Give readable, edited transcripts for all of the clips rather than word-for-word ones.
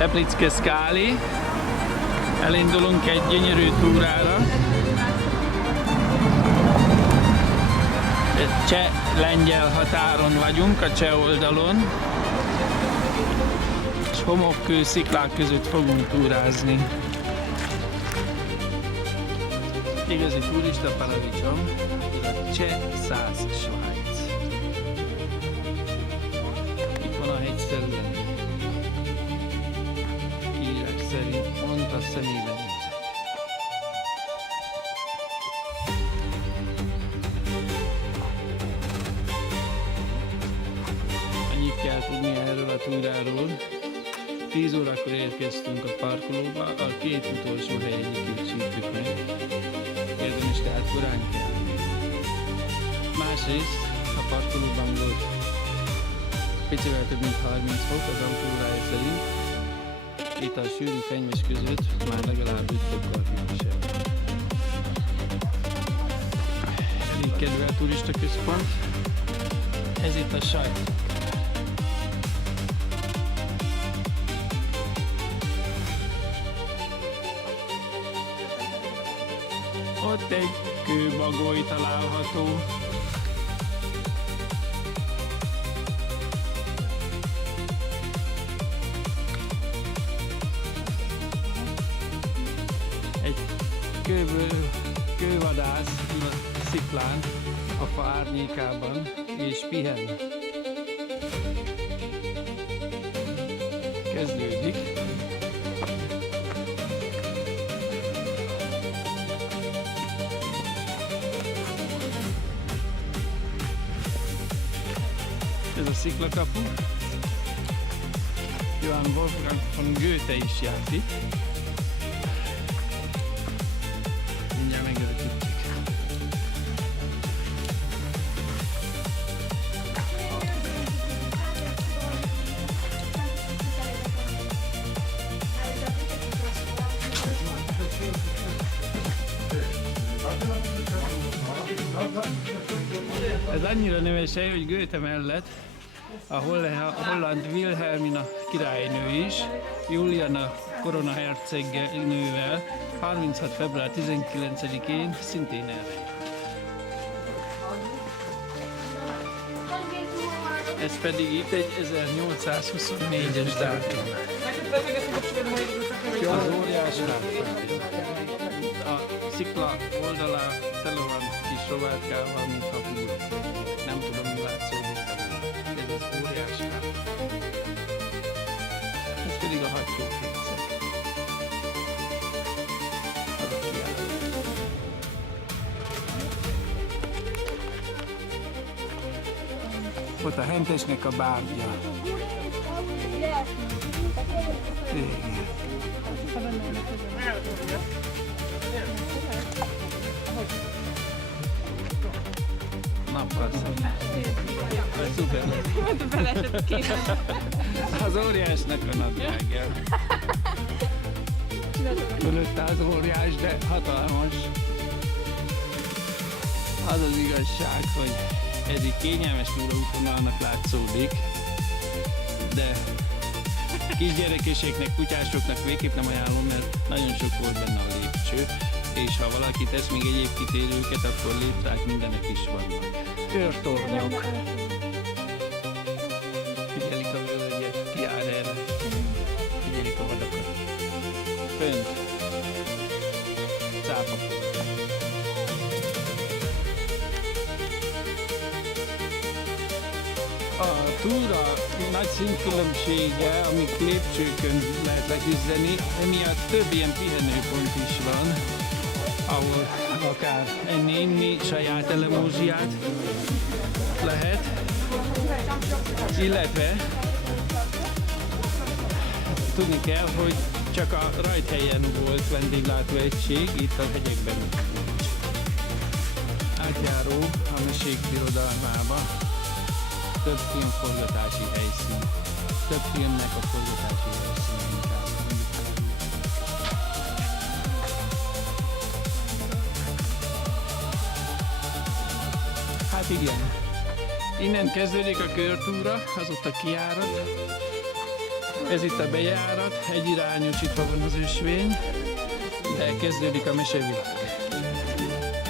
Teplitske Skáli. Elindulunk egy gyönyörű túrára. Cseh-lengyel határon vagyunk, a cseh oldalon. És homokkő sziklák között fogunk túrázni. Igazi turista paradicsom, a Cseh Szász Svájc. Itt van a hegyszerűen. Írás szerint pont a szemében nézett. Annyit kell tudni erről a túráról. 10 órakor érkeztünk a parkolóba, a 2 utolsó helyegyikét csíptük meg. Érdemes tehát korán kell. Másrészt a parkolóban volt picivel több mint 30 fok az autórája szerint. Itt a sűrű fenyves között már legalább 5 fokkal hűvösebb. Elég kedvel a turista központ. Ez itt a sajt. Ott egy kőbagoly található. Egy kővadász a sziklán, a fa árnyékában, és pihen. Kezdődik. Ez a sziklakapu. Johann Wolfgang von Goethe is járt itt. Mindjárt megörökítjük. Ez annyira neves hely, hogy Goethe mellett a holland Wilhelmina királynő is, Juliana korona hercegnővel 36. február 19-én szintén erre. Ez pedig itt egy 1824-es dátum. Az óriás lábfektő. A szikla oldalá tele van kis rovátkával, mintha húr. Nem tudom, mi látszódik. Ez az óriás lábfektő. Ez pedig a hattyúfészek. Az a kiálló. Ott a hentesnek a bábja. Igen. Napkasszony. Ez szuper. Az óriásnak a nadrágja. Fölötte az óriás, de hatalmas. Az az igazság, hogy ez így kényelmes túraútvonalnak látszódik, de kisgyerekeseknek, kutyásoknak végképp nem ajánlom, mert nagyon sok volt benne a lépcső, és ha valaki tesz még egyéb kitérőket, akkor lépták mindenek is vannak. Körtornyok. Figyelik a völgyet, kiáll erre. Figyelik a vadakat. Fönt. Cápafok. A túra nagy színkülönbsége, amik lépcsőkön lehet leküzdeni, emiatt több ilyen pihenőpont is van, ahol akár enni, inni, saját elemózsiát lehet, illetve tudni kell, hogy csak a rajthelyen volt vendéglátóegység, itt a hegyekben nincs. Átjáró a Mesék Birodalmába. Több filmforgatási helyszín. Több filmnek a forgatási helyszín inkább. Hát igen. Innen kezdődik a körtúra, az ott a kijárat. Ez itt a bejárat, egyirányosítva van az ösvény, de kezdődik a mesevilág.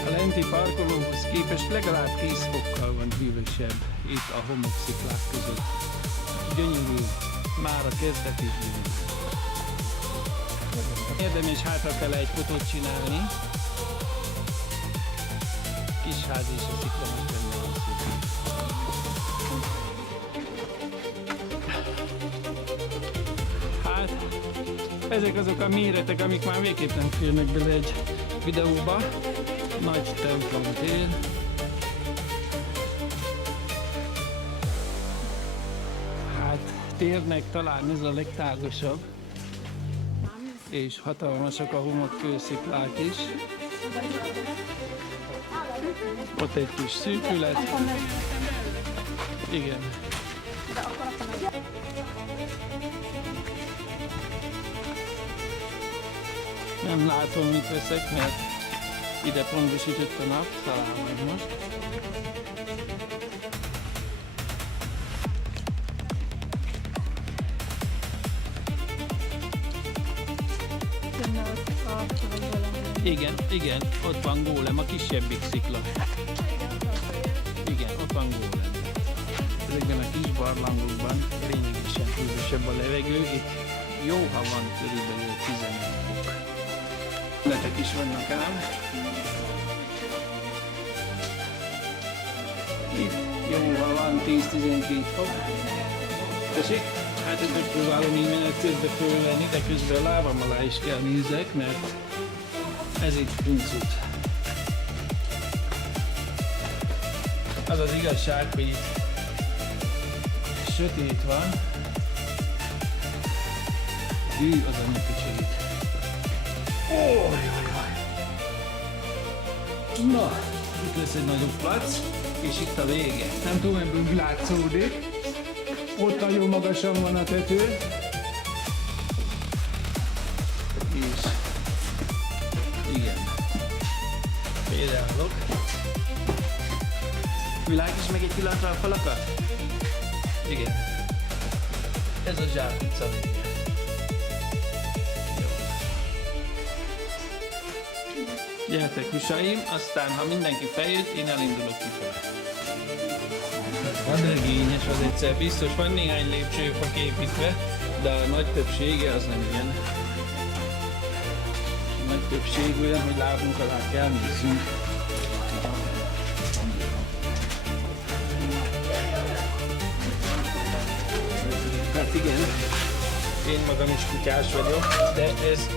A lenti parkolóhoz képest legalább 10 fokkal van hűvösebb itt a homoksziklák között. Gyönyörű, már a kezdet is gyönyörű. Érdemes hátrafele egy fotót csinálni. Kisház és a szikla most benne van szépen. Hát, ezek azok a méretek, amik már végképp nem férnek bele egy videóba. Nagy templom tér. Hát, térnek talán ez a legtágasabb. És hatalmasak a homokkősziklák is. Ott egy kis szűkület. Igen. Nem látom, mit veszek, mert ide pont besütött a nap, talán majd most. Igen, igen, ott van gólem, a kisebbik szikla. Igen, ott van gólem. Ezekben a kis barlangokban lényegesen hűvösebb a levegő. Itt jó, ha van körülbelül 15 fok. Letek is vannak ám. Itt jó, ha van 10-12 fok. Tessék? Hát ezt megpróbálom így menet közben fölvenni, de közben a lábam alá is kell nézzek, mert ez itt huncut. Az az igazság, hogy itt sötét van. Hű, az a nyugodj. Na, itt lesz egy nagyobb plac, és itt a vége. Nem tudom, ebből látszódik. Ott nagyon magasan van a tető. És igen. Például világ is meg egy pillanatra a falakat? Igen. Ez a zsákutca vége. Gyertek, húsaim, aztán ha mindenki feljött, én elindulok kifele. Van regényes az egyszer, biztos van néhány lépcsőfok építve, de a nagy többsége az nem ilyen. A nagy többség olyan, hogy lábunk alá kell nézzünk. Hát igen, én magam is kutyás vagyok, de ez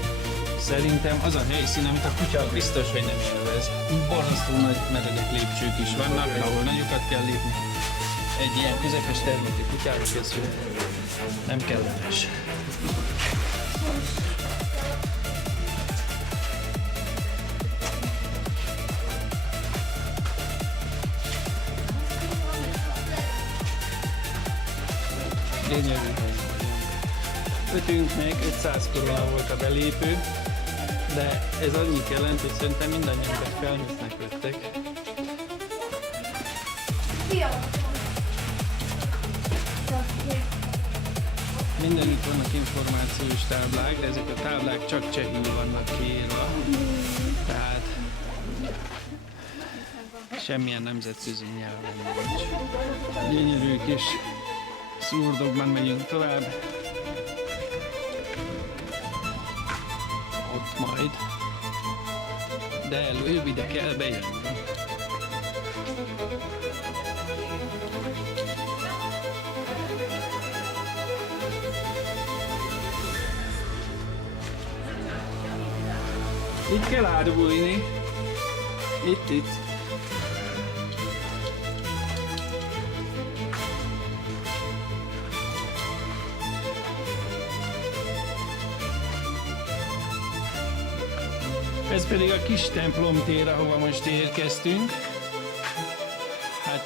szerintem az a helyszín, amit a kutya biztos, hogy nem élvez. Borzasztó nagy meredek lépcsők is vannak, ahol nagyokat kell lépni. Egy ilyen közepes termékű kutyára ez nem kellemes. Gyönyörű hely vagyunk. Ötünk meg 500 korona volt a belépő, de ez annyit jelent, hogy szerintem mindannyian felnőttnek lettek. Mindenütt vannak információs táblák, de ezek a táblák csak csehül vannak kiírva. Tehát semmilyen nemzetközi nyelven nincs. Gyönyörű kis szurdokban megyünk tovább. Ott majd. De előbb ide kell bejönni. Itt kell átbújni. Itt. Ez pedig a kis templom tér, ahova most érkeztünk. Hát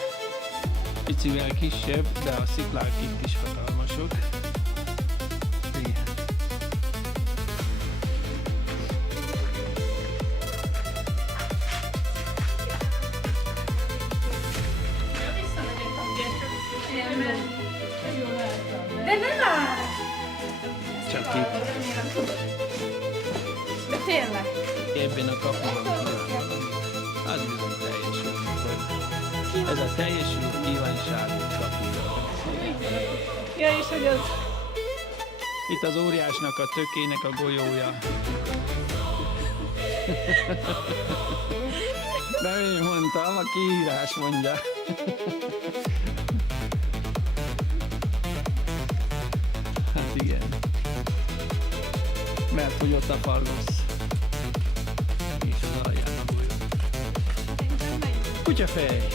picivel kisebb, de a sziklák itt is hatalmasok. De nem áll! Csak itt. De tényleg. Ebben a kapuban van valami. Az bizony teljesül. Ez a teljesül kívánságú kapuja. Ja, és hogy az... Itt az óriásnak a tökének a golyója. De én mondtam, a kiírás mondja. Hát igen. Mert hogy ott a fargosz. És az alján a golyó. Kutyafej!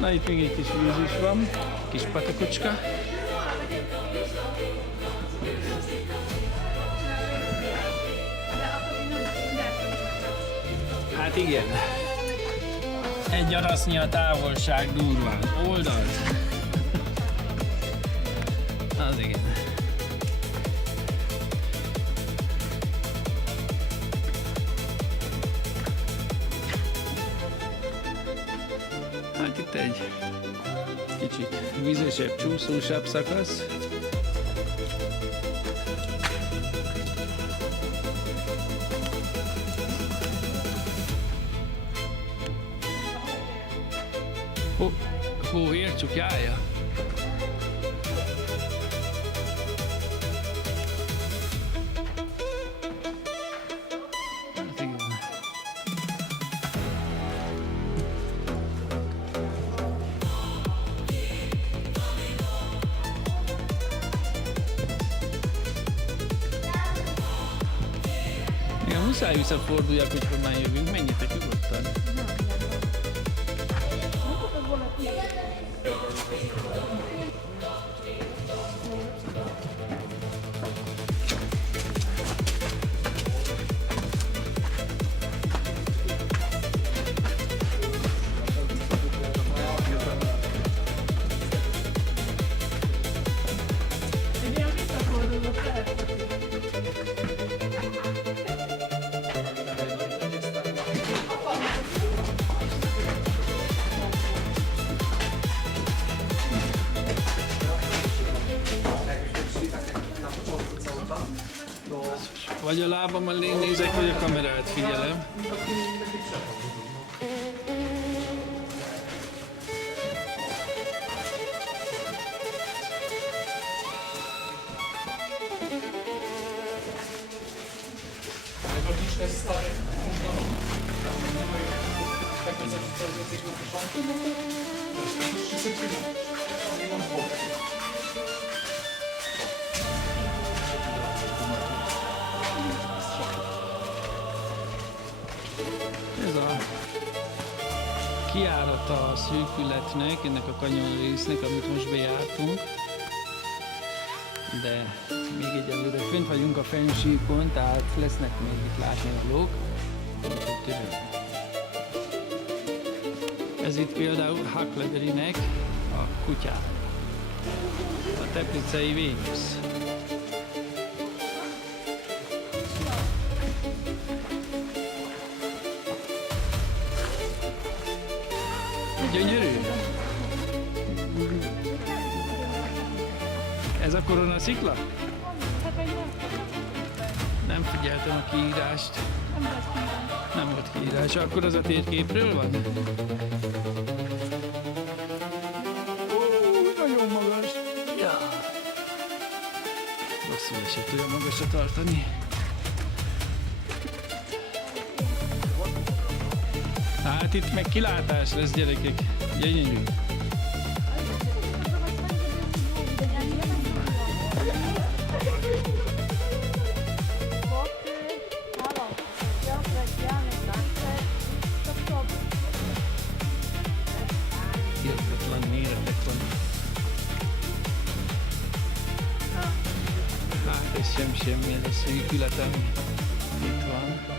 Na itt még egy kis víz is van, kis patakocska. Hát igen. Egy arasznyi a távolság durván. Oldalt. Az igen. Hát itt egy kicsit vízesebb, csúszósabb szakasz. Hó, értsük, jája. Hát igen. Igen, muszáj visszaforduljak, hogy honnan jövünk. Menjetek nyugodtan. Vagy a lábam elé nézek, vagy a kamerát figyelem. Ez a kijárata a szűkületnek, ennek a kanyon résznek, amit most bejártunk. De még egyelőre fönt vagyunk a fennsíkon, tehát lesznek még itt látnivalók. Ez itt például Huckleberrynek a kutyája, a Teplicei Vénusz. Gyönyörű! Ez a koronaszikla? Nem figyeltem a kiírást. Nem volt kiírás. Akkor az a térképről van? Nagyon magas. Ja. Rosszul esett olyan magasra tartani. Hát itt meg kilátás lesz, gyerekek. Gyönyörű. Hihetetlen méretek van. Hát ez sem semmi, ez a szűkületem itt van.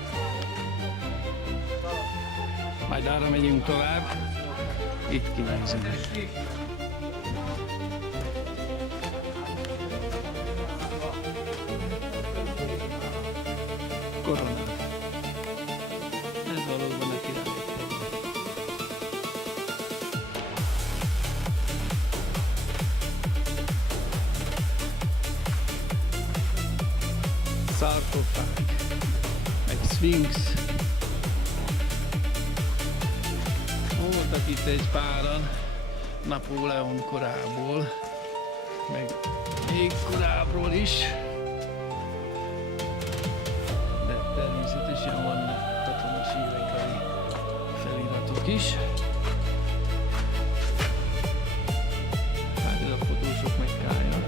Majd arra megyünk tovább. Itt kinézünk. szarkofág, meg szfinx. Voltak itt egy páran Napóleon korából, meg még korábbról is. De természetesen vannak katonas évekbeli feliratok is. Hát ez a fotósok Mekkája.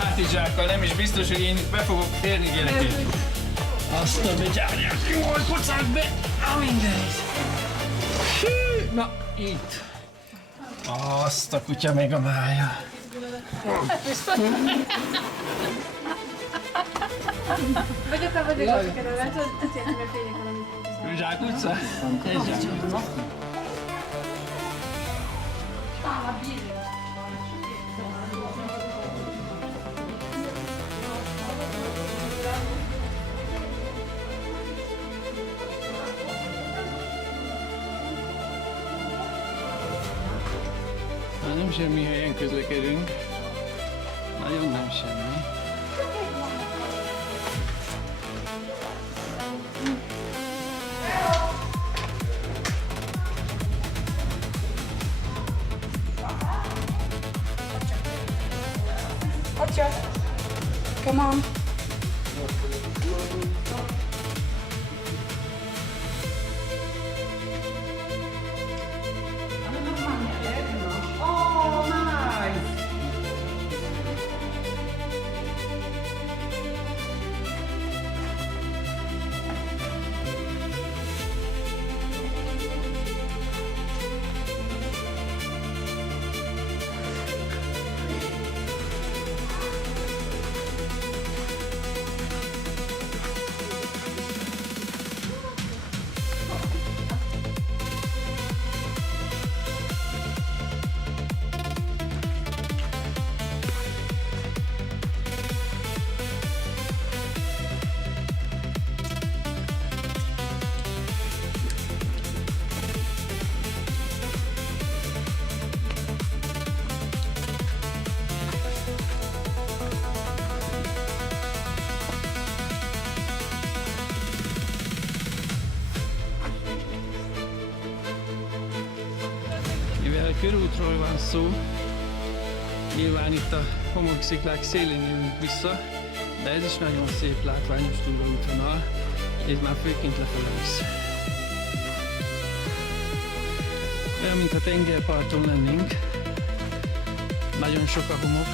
Hátizsákkal nem is biztos, hogy én be fogok férni, gyerekek. Azt a becsárját, jól kocák be! A mindenit! Hű, na, itt. Azt a kutya meg a mája. Vagyok a kerület, azért meg fények valamit. Zsák utca? Ez Zsák utca. Nem semmi helyen közlekedünk. Nagyon nem semmi. Atya, come on. Mivel körútról van szó, nyilván itt a homoksziklák szélén jövünk vissza, de ez is nagyon szép látványos túraútvonal, ez már főként lefele visz. Olyan, mintha tengerparton lennénk, nagyon sok a homok,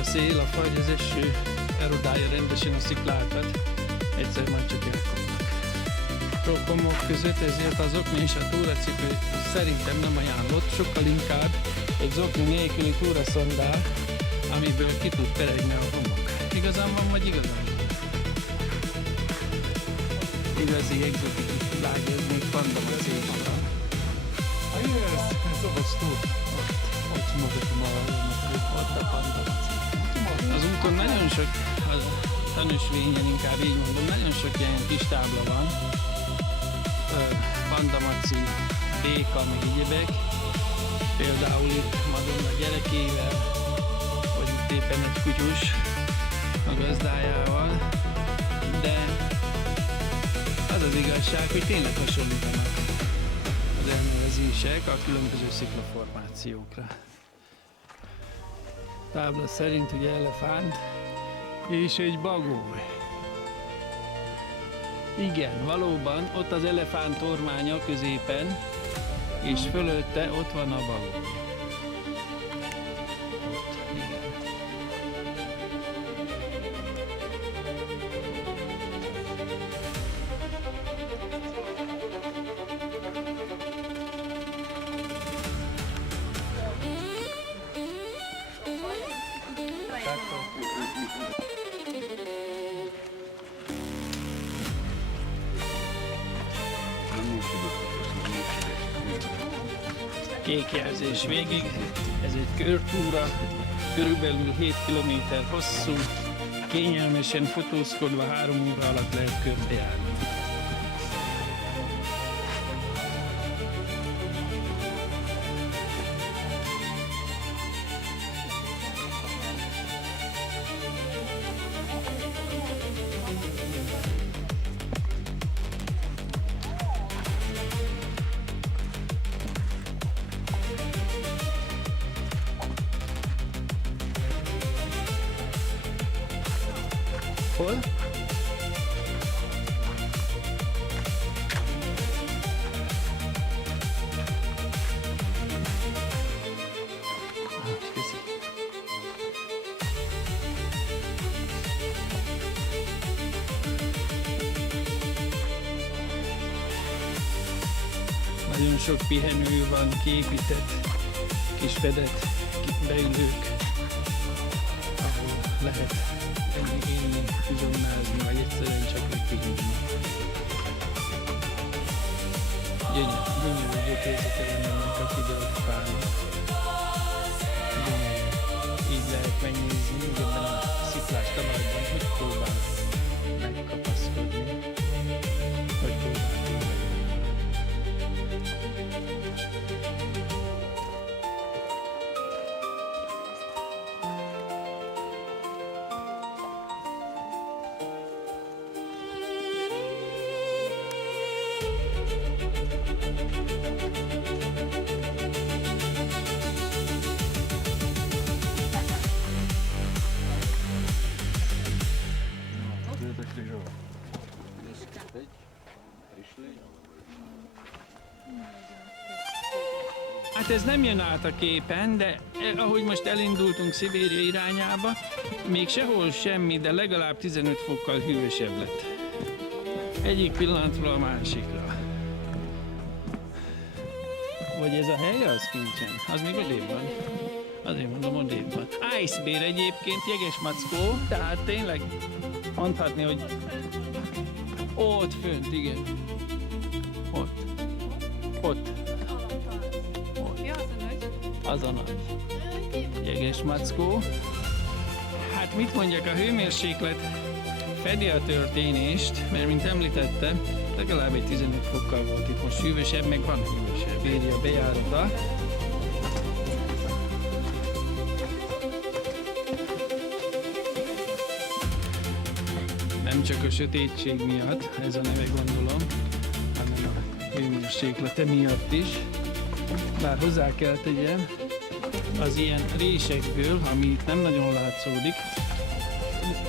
a szél, a fagy, az eső erodálja rendesen a sziklákat, egyszer majd csak elkapnak. Sok homok között, ezért az okni és a túracipő szerintem nem ajánlott, sokkal inkább egy zokni nélküli túraszondál, amiből ki tud peregni a homok. Igazán van, vagy igazán van? Igazi egzotikus világ, ez még Pandamacékra. Ott a Pandamacék. Az úton nagyon sok, a tanúsvényen inkább így mondom, nagyon sok ilyen kis tábla van. Pandamaci, béka, meg egyebek. Például itt Madonna gyerekével, vagy itt éppen egy kutyus a gazdájával. De az az igazság, hogy tényleg hasonlítanak az elnevezések a különböző sziklaformációkra. Tábla szerint ugye elefánt és egy bagoly. Igen, valóban ott az elefánt ormánya középen, és fölötte ott van a bagoly. Ott, igen. kék jelzés végig. Ez egy körtúra, körülbelül 7 km hosszú, kényelmesen fotózkodva 3 óra alatt lehet körbejárni. Hol? Köszi. Nagyon sok pihenő van, kiépített kis fedett beülők, ahol lehet élni, uzsonnázni, vagy egyszerűen csak megpihenni. Gyönyörű gyökérzete van ennek a kidőlt fának. Gyönyörű. Így lehet megnézni, hogy ebben a sziklás talajban hogy próbál megkapaszkodni, hogy próbál túlmenni. Hát ez nem jön át a képen, de ahogy most elindultunk Szibéria irányába, még sehol semmi, de legalább 15 fokkal hűvösebb lett. Egyik pillanatról a másikra. Vagy ez a hely az kincsen? Az még odébb van. Azért mondom, odébb van. Ice Bear egyébként, jeges mackó, tehát tényleg mondhatni, hogy ott fönt, igen. Ott. Ott. Az a nagy. Jeges mackó. Hát mit mondjak, a hőmérséklet fedi a történést, mert mint említettem, legalább egy 15 fokkal volt itt most hűvösebb, meg van hűvösebb. Éri a bejárata. Nem csak a sötétség miatt, ez a neve gondolom, hanem a hőmérséklete miatt is. Bár hozzá kell tegyem, az ilyen résekből, ami itt nem nagyon látszódik,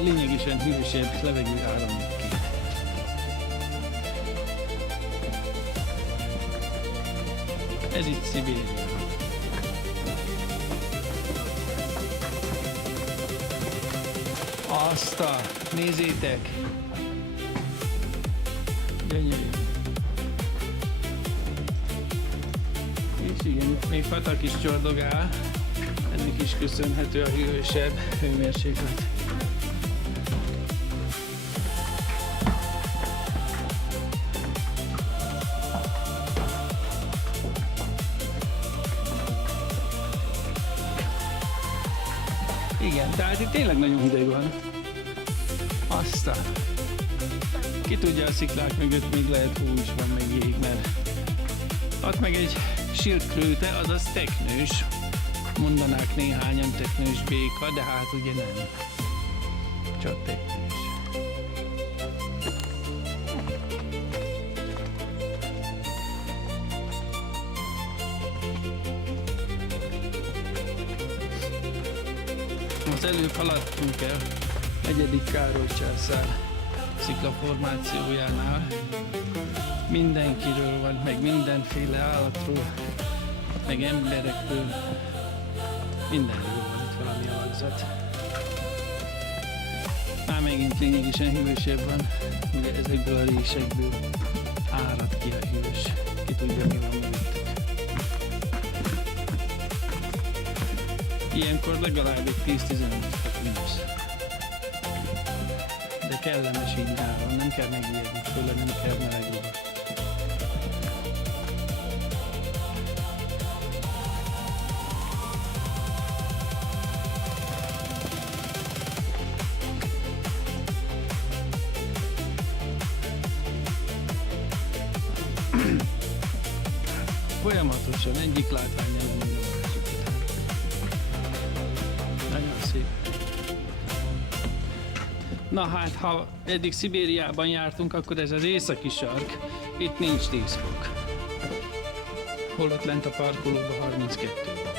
lényegesen hűvösebb levegő áramlik ki. Ez itt Szibéria. Nézzétek! Gyönyörű. És igen, még patak is csordogál. Ennek is köszönhető a hűvösebb hőmérséklet. Igen, tehát itt tényleg nagyon hideg van. Aztán ki tudja, a sziklák mögött még lehet hó is van, meg jég, mert ott meg egy schildkröte, azaz teknős. Mondanák néhányan teknős béka, de hát ugye nem. Csak teknős. Az előbb haladtunk el 4. Károly császár sziklaformációjánál. Mindenkiről van, meg mindenféle állatról, meg emberekről. Mindenről van itt valami alakzat. Már megint lényegesen hűvösebb van, ugye ezekből a résekből árad ki a hűvös. Ki tudja, mi van mögöttük. Ilyenkor legalább egy 10-15 fok mínusz. De kellemes így nyáron, nem kell megijedni tőle, nem kell melegülni. Folyamatosan egyik látvány ellen a másik után. Nagyon szép. Na hát, ha eddig Szibériában jártunk, akkor ez az északi sark. Itt nincs 10 fok. Holott lent a parkolóban 32 volt.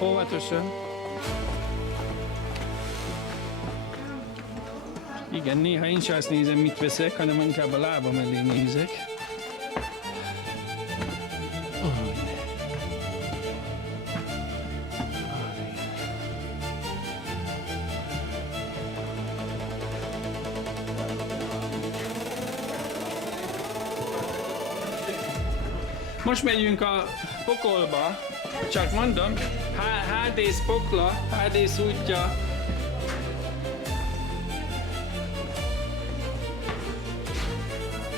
Óvatosan. Igen, néha én sem azt nézem, mit veszek, hanem inkább a lábam elé nézek. Most megyünk a pokolba, csak mondom, Hádész pokla, Hádész útja.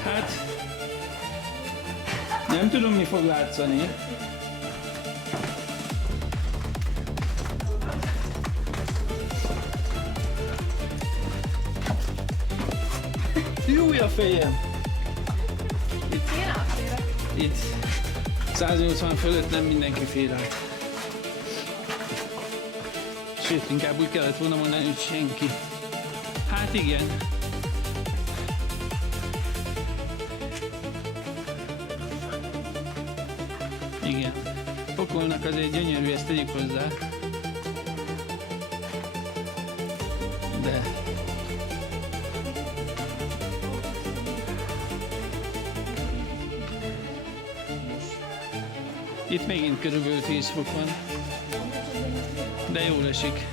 Hát, nem tudom, mi fog látszani. Júj a fejem! Itt 180 fölött nem mindenki fér át. Sőt, inkább úgy kellett volna mondani, hogy senki. Hát igen. Igen. Pokolnak azért gyönyörű, ezt tegyük hozzá. De... Itt megint körülbelül 10 fok van. De jól esik.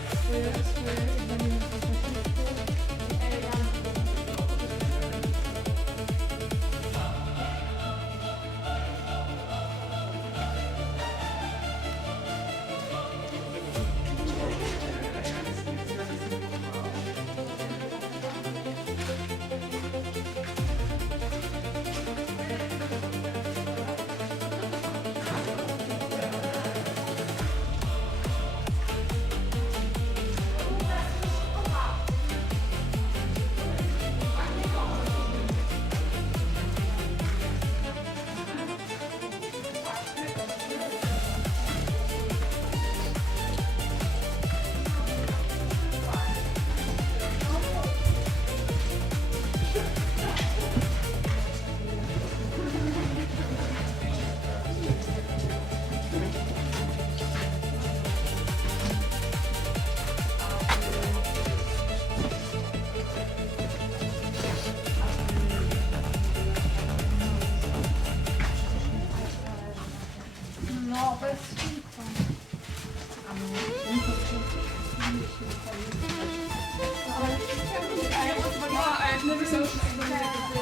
No, per schifo. No,